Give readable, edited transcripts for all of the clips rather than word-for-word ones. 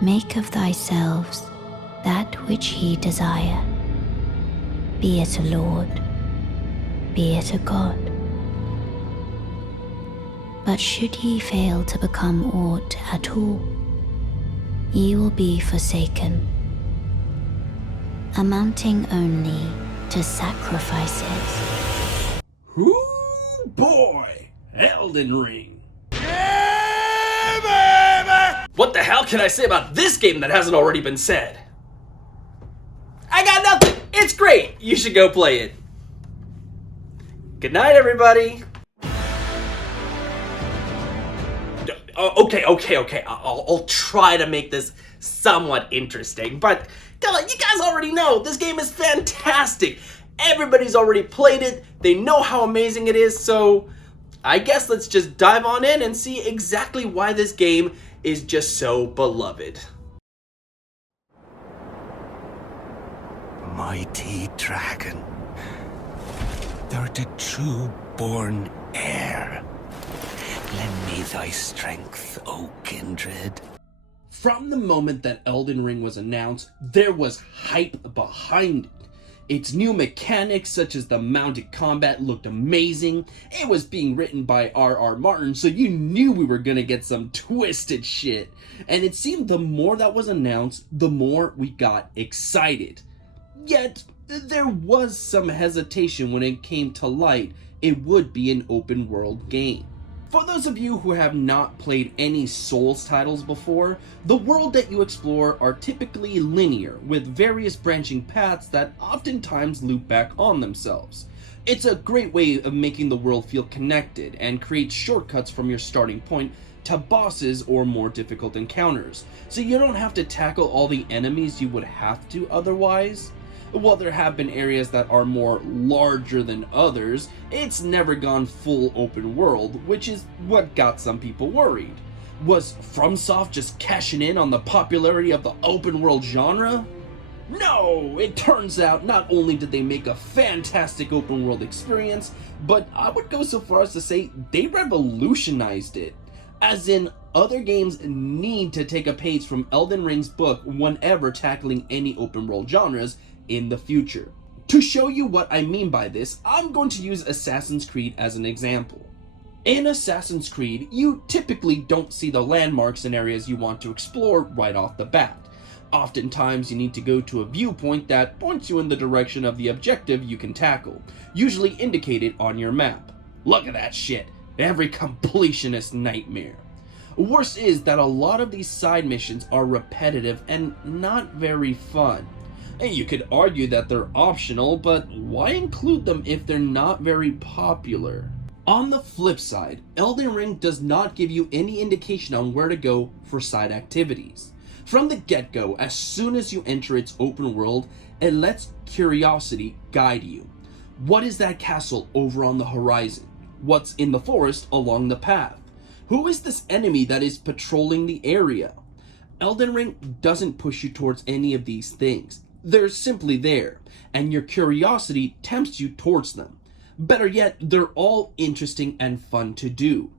Make of thyselves that which ye desire, be it a lord, be it a god. But should ye fail to become aught at all, ye will be forsaken, amounting only to sacrifices. Ooh boy! Elden Ring! What the hell can I say about this game that hasn't already been said? I got nothing! It's great! You should go play it. Good night, everybody! Okay. I'll try to make this somewhat interesting, but come on, you guys already know this game is fantastic. Everybody's already played it. They know how amazing it is, so I guess let's just dive on in and see exactly why this game is just so beloved. Mighty dragon, thou art a true born heir. Lend me thy strength, O kindred. From the moment that Elden Ring was announced, there was hype behind it. Its new mechanics, such as the mounted combat, looked amazing. It was being written by R.R. Martin, so you knew we were gonna get some twisted shit. And it seemed the more that was announced, the more we got excited. Yet, there was some hesitation when it came to light it would be an open world game. For those of you who have not played any Souls titles before, the world that you explore are typically linear, with various branching paths that oftentimes loop back on themselves. It's a great way of making the world feel connected and create shortcuts from your starting point to bosses or more difficult encounters, so you don't have to tackle all the enemies you would have to otherwise. While there have been areas that are more larger than others, it's never gone full open world, which is what got some people worried. Was FromSoft just cashing in on the popularity of the open world genre? No! It turns out not only did they make a fantastic open world experience, but I would go so far as to say they revolutionized it. As in, other games need to take a page from Elden Ring's book whenever tackling any open world genres in the future. To show you what I mean by this, I'm going to use Assassin's Creed as an example. In Assassin's Creed, you typically don't see the landmarks and areas you want to explore right off the bat. Oftentimes you need to go to a viewpoint that points you in the direction of the objective you can tackle, usually indicated on your map. Look at that shit! Every completionist nightmare. Worse is that a lot of these side missions are repetitive and not very fun. And you could argue that they're optional, but why include them if they're not very popular? On the flip side, Elden Ring does not give you any indication on where to go for side activities. From the get-go, as soon as you enter its open world, it lets curiosity guide you. What is that castle over on the horizon? What's in the forest along the path? Who is this enemy that is patrolling the area? Elden Ring doesn't push you towards any of these things. They're simply there, and your curiosity tempts you towards them. Better yet, they're all interesting and fun to do.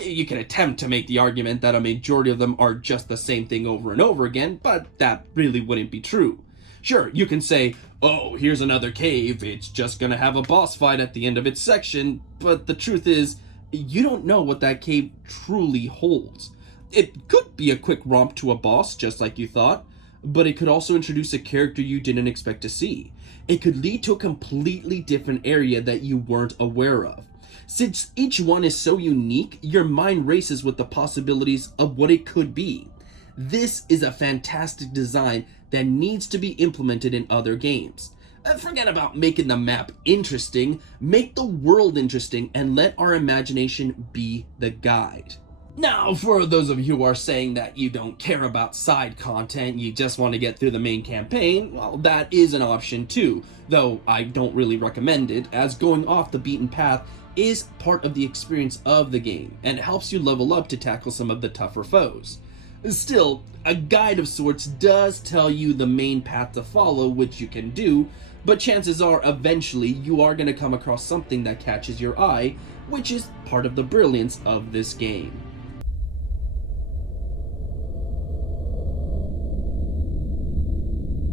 You can attempt to make the argument that a majority of them are just the same thing over and over again, but that really wouldn't be true. Sure, you can say, oh, here's another cave, it's just gonna have a boss fight at the end of its section, but the truth is, you don't know what that cave truly holds. It could be a quick romp to a boss, just like you thought, but it could also introduce a character you didn't expect to see. It could lead to a completely different area that you weren't aware of. Since each one is so unique, your mind races with the possibilities of what it could be. This is a fantastic design that needs to be implemented in other games. Forget about making the map interesting, make the world interesting and let our imagination be the guide. Now, for those of you who are saying that you don't care about side content, you just want to get through the main campaign, well, that is an option too, though I don't really recommend it, as going off the beaten path is part of the experience of the game, and helps you level up to tackle some of the tougher foes. Still, a guide of sorts does tell you the main path to follow, which you can do, but chances are eventually you are going to come across something that catches your eye, which is part of the brilliance of this game.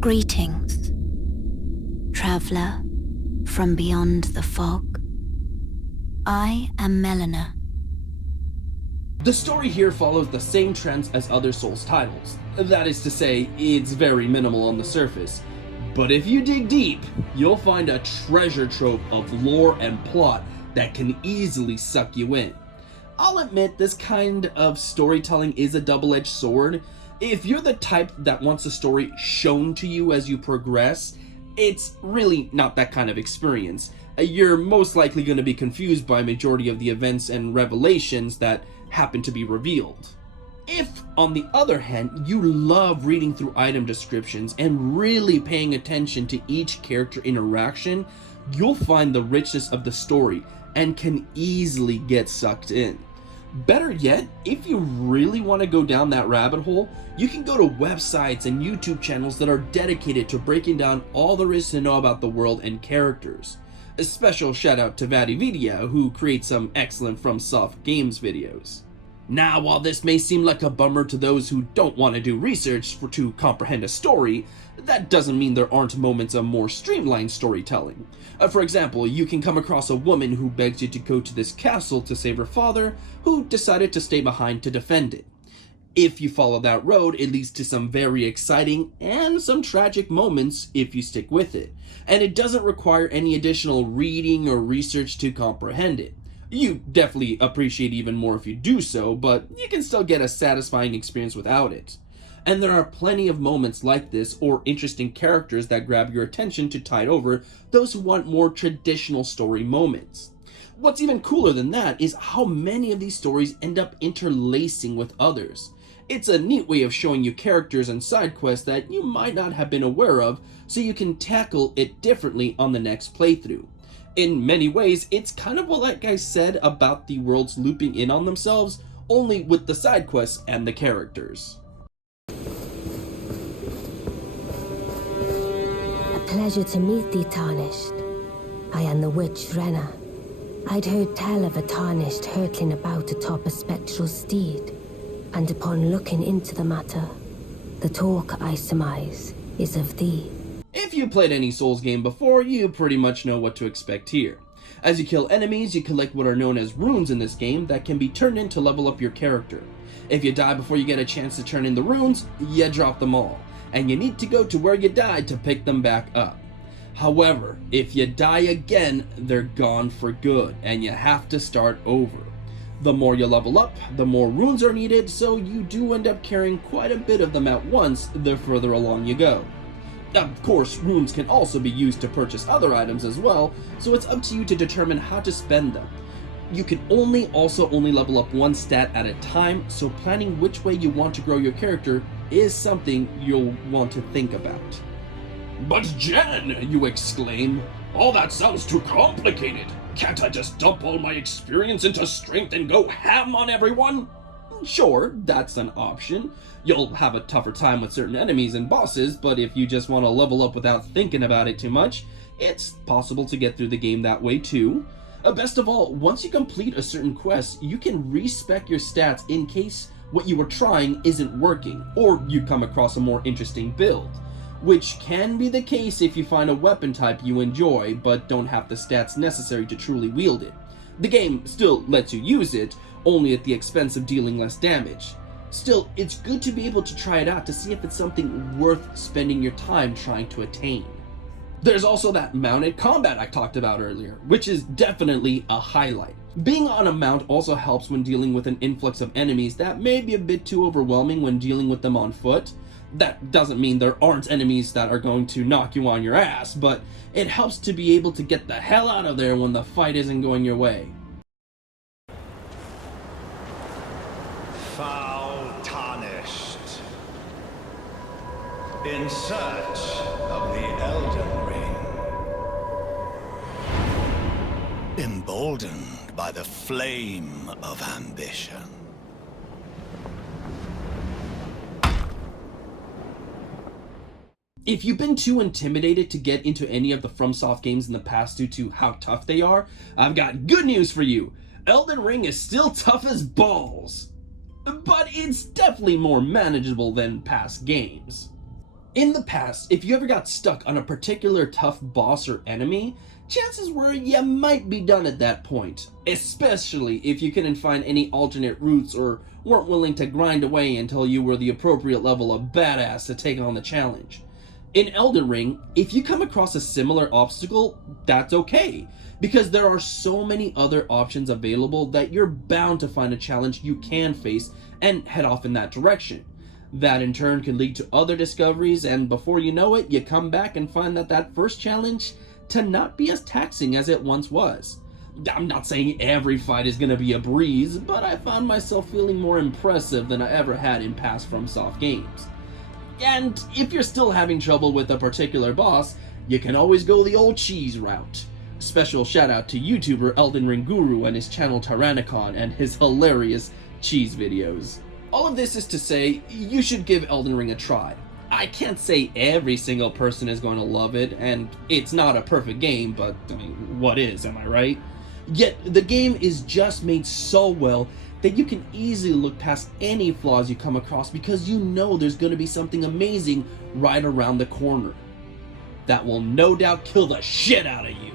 Greetings, traveler from beyond the fog. I am Melina. The story here follows the same trends as other Souls titles. That is to say, it's very minimal on the surface. But if you dig deep, you'll find a treasure trove of lore and plot that can easily suck you in. I'll admit this kind of storytelling is a double-edged sword. If you're the type that wants a story shown to you as you progress, it's really not that kind of experience. You're most likely going to be confused by a majority of the events and revelations that happen to be revealed. If, on the other hand, you love reading through item descriptions and really paying attention to each character interaction, you'll find the richness of the story and can easily get sucked in. Better yet, if you really want to go down that rabbit hole, you can go to websites and YouTube channels that are dedicated to breaking down all there is to know about the world and characters. A special shout out to VatiVidia, who creates some excellent FromSoft Games videos. Now, while this may seem like a bummer to those who don't want to do research to comprehend a story, that doesn't mean there aren't moments of more streamlined storytelling. For example, you can come across a woman who begs you to go to this castle to save her father, who decided to stay behind to defend it. If you follow that road, it leads to some very exciting and some tragic moments if you stick with it, and it doesn't require any additional reading or research to comprehend it. You definitely appreciate even more if you do so, but you can still get a satisfying experience without it. And there are plenty of moments like this, or interesting characters that grab your attention to tide over those who want more traditional story moments. What's even cooler than that is how many of these stories end up interlacing with others. It's a neat way of showing you characters and side quests that you might not have been aware of, so you can tackle it differently on the next playthrough. In many ways, it's kind of what that guy said about the worlds looping in on themselves, only with the side quests and the characters. A pleasure to meet thee, Tarnished. I am the witch Renna. I'd heard tell of a Tarnished hurtling about atop a spectral steed, and upon looking into the matter, the talk, I surmise, is of thee. If you played any Souls game before, you pretty much know what to expect here. As you kill enemies, you collect what are known as runes in this game that can be turned in to level up your character. If you die before you get a chance to turn in the runes, you drop them all, and you need to go to where you died to pick them back up. However, if you die again, they're gone for good, and you have to start over. The more you level up, the more runes are needed, so you do end up carrying quite a bit of them at once the further along you go. Of course, runes can also be used to purchase other items as well, so it's up to you to determine how to spend them. You can only level up one stat at a time, so planning which way you want to grow your character is something you'll want to think about. But Jen, you exclaim, all that sounds too complicated. Can't I just dump all my experience into strength and go ham on everyone? Sure, that's an option. You'll have a tougher time with certain enemies and bosses, but if you just want to level up without thinking about it too much, it's possible to get through the game that way too. Best of all, once you complete a certain quest, you can respec your stats in case what you were trying isn't working, or you come across a more interesting build, which can be the case if you find a weapon type you enjoy, but don't have the stats necessary to truly wield it. The game still lets you use it, only at the expense of dealing less damage. Still, it's good to be able to try it out to see if it's something worth spending your time trying to attain. There's also that mounted combat I talked about earlier, which is definitely a highlight. Being on a mount also helps when dealing with an influx of enemies that may be a bit too overwhelming when dealing with them on foot. That doesn't mean there aren't enemies that are going to knock you on your ass, but it helps to be able to get the hell out of there when the fight isn't going your way. Foul Tarnished, in search of the Elden Ring, emboldened by the flame of ambition. If you've been too intimidated to get into any of the FromSoft games in the past due to how tough they are, I've got good news for you. Elden Ring is still tough as balls, but it's definitely more manageable than past games. In the past, if you ever got stuck on a particular tough boss or enemy, chances were you might be done at that point, especially if you couldn't find any alternate routes or weren't willing to grind away until you were the appropriate level of badass to take on the challenge. In Elden Ring, if you come across a similar obstacle, that's okay, because there are so many other options available that you're bound to find a challenge you can face and head off in that direction. That in turn can lead to other discoveries, and before you know it, you come back and find that first challenge to not be as taxing as it once was. I'm not saying every fight is going to be a breeze, but I found myself feeling more impressive than I ever had in past FromSoft games. And if you're still having trouble with a particular boss, you can always go the old cheese route. Special shout out to YouTuber Elden Ring Guru and his channel Tyrannicon and his hilarious cheese videos. All of this is to say, you should give Elden Ring a try. I can't say every single person is going to love it, and it's not a perfect game, but I mean, what is, am I right? Yet, the game is just made so well that you can easily look past any flaws you come across because you know there's going to be something amazing right around the corner that will no doubt kill the shit out of you.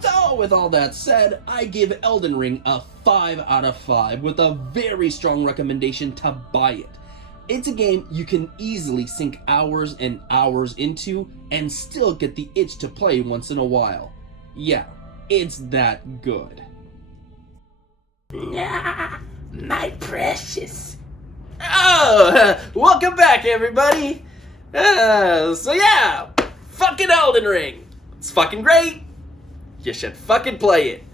So, with all that said, I give Elden Ring a 5 out of 5 with a very strong recommendation to buy it. It's a game you can easily sink hours and hours into and still get the itch to play once in a while. Yeah, it's that good. My precious. Oh, welcome back, everybody. So yeah, fucking Elden Ring. It's fucking great. You should fucking play it,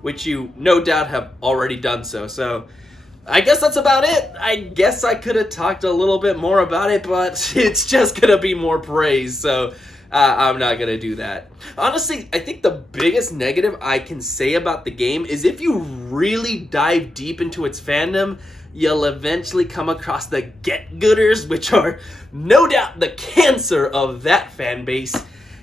which you no doubt have already done so. So I guess that's about it. I guess I could have talked a little bit more about it, but it's just gonna be more praise, so I'm not gonna do that. Honestly, I think the biggest negative I can say about the game is if you really dive deep into its fandom, you'll eventually come across the get-gooders, which are no doubt the cancer of that fan base.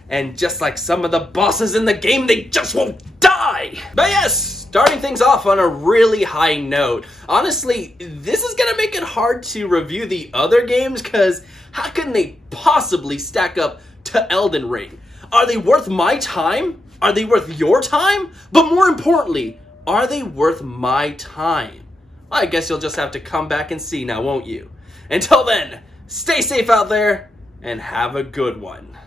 And just like some of the bosses in the game, they just won't die! But yes, starting things off on a really high note. Honestly, this is gonna make it hard to review the other games, because how can they possibly stack up to Elden Ring? Are they worth my time? Are they worth your time? But more importantly, are they worth my time? I guess you'll just have to come back and see now, won't you? Until then, stay safe out there, and have a good one.